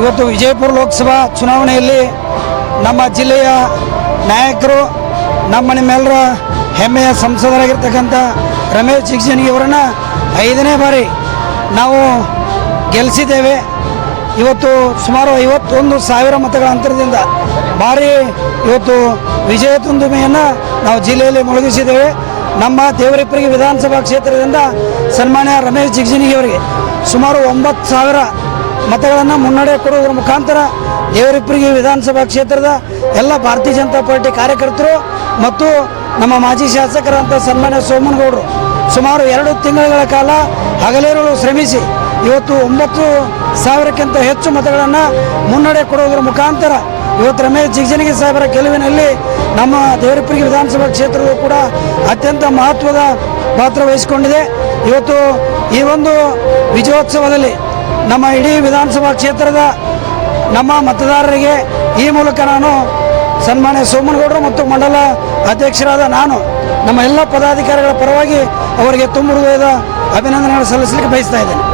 ಇವತ್ತು ವಿಜಯಪುರ ಲೋಕಸಭಾ ಚುನಾವಣೆಯಲ್ಲಿ ನಮ್ಮ ಜಿಲ್ಲೆಯ ನಾಯಕರು ನಮ್ಮ ನಿಮ್ಮೆಲ್ಲರ ಹೆಮ್ಮೆಯ ಸಂಸದರಾಗಿರ್ತಕ್ಕಂಥ ರಮೇಶ್ ಜಿಗ್ಜನಿಗೆ ಅವರನ್ನು ಐದನೇ ಬಾರಿ ನಾವು ಗೆಲ್ಲಿಸಿದ್ದೇವೆ. ಇವತ್ತು ಸುಮಾರು ಐವತ್ತೊಂದು ಸಾವಿರ ಮತಗಳ ಅಂತರದಿಂದ ಭಾರಿ ಇವತ್ತು ವಿಜಯ ತುಂದುಮೆಯನ್ನು ನಾವು ಜಿಲ್ಲೆಯಲ್ಲಿ ಮುಳುಗಿಸಿದ್ದೇವೆ. ನಮ್ಮ ದೇವರಿಪ್ಪರಿಗೆ ವಿಧಾನಸಭಾ ಕ್ಷೇತ್ರದಿಂದ ಸನ್ಮಾನ್ಯ ರಮೇಶ್ ಜಿಗ್ಜಿನಿಗೆ ಅವರಿಗೆ ಸುಮಾರು ಒಂಬತ್ತು ಸಾವಿರ ಮತಗಳನ್ನು ಮುನ್ನಡೆ ಕೊಡುವುದರ ಮುಖಾಂತರ ದೇವರಿಪ್ಪರಿಗೆ ವಿಧಾನಸಭಾ ಕ್ಷೇತ್ರದ ಎಲ್ಲ ಭಾರತೀಯ ಜನತಾ ಪಾರ್ಟಿ ಕಾರ್ಯಕರ್ತರು ಮತ್ತು ನಮ್ಮ ಮಾಜಿ ಶಾಸಕರಂತ ಸನ್ಮಾನ್ಯ ಸೋಮನಗೌಡರು ಸುಮಾರು ಎರಡು ತಿಂಗಳ ಕಾಲ ಹಗಲಿರುಳು ಶ್ರಮಿಸಿ ಇವತ್ತು ಒಂಬತ್ತು ಸಾವಿರಕ್ಕಿಂತ ಹೆಚ್ಚು ಮತಗಳನ್ನು ಮುನ್ನಡೆ ಕೊಡುವುದರ ಮುಖಾಂತರ ಇವತ್ತು ರಮೇಶ್ ಜಿಗಜನಗಿ ಸಾಹೇಬರ ಗೆಲುವಿನಲ್ಲಿ ನಮ್ಮ ದೇವರಿಪ್ಪರಿಗೆ ವಿಧಾನಸಭಾ ಕ್ಷೇತ್ರವು ಕೂಡ ಅತ್ಯಂತ ಮಹತ್ವದ ಪಾತ್ರ ವಹಿಸಿಕೊಂಡಿದೆ. ಇವತ್ತು ಈ ಒಂದು ವಿಜಯೋತ್ಸವದಲ್ಲಿ ನಮ್ಮ ಇಡೀ ವಿಧಾನಸಭಾ ಕ್ಷೇತ್ರದ ನಮ್ಮ ಮತದಾರರಿಗೆ ಈ ಮೂಲಕ ನಾನು ಸನ್ಮಾನ್ಯ ಸೋಮನಗೌಡರು ಮತ್ತು ಮಂಡಲ ಅಧ್ಯಕ್ಷರಾದ ನಾನು ನಮ್ಮ ಎಲ್ಲ ಪದಾಧಿಕಾರಿಗಳ ಪರವಾಗಿ ಅವರಿಗೆ ತುಂಬ ಹೃದಯದ ಅಭಿನಂದನೆಗಳು ಸಲ್ಲಿಸಲಿಕ್ಕೆ ಬಯಸ್ತಾ ಇದ್ದೇನೆ.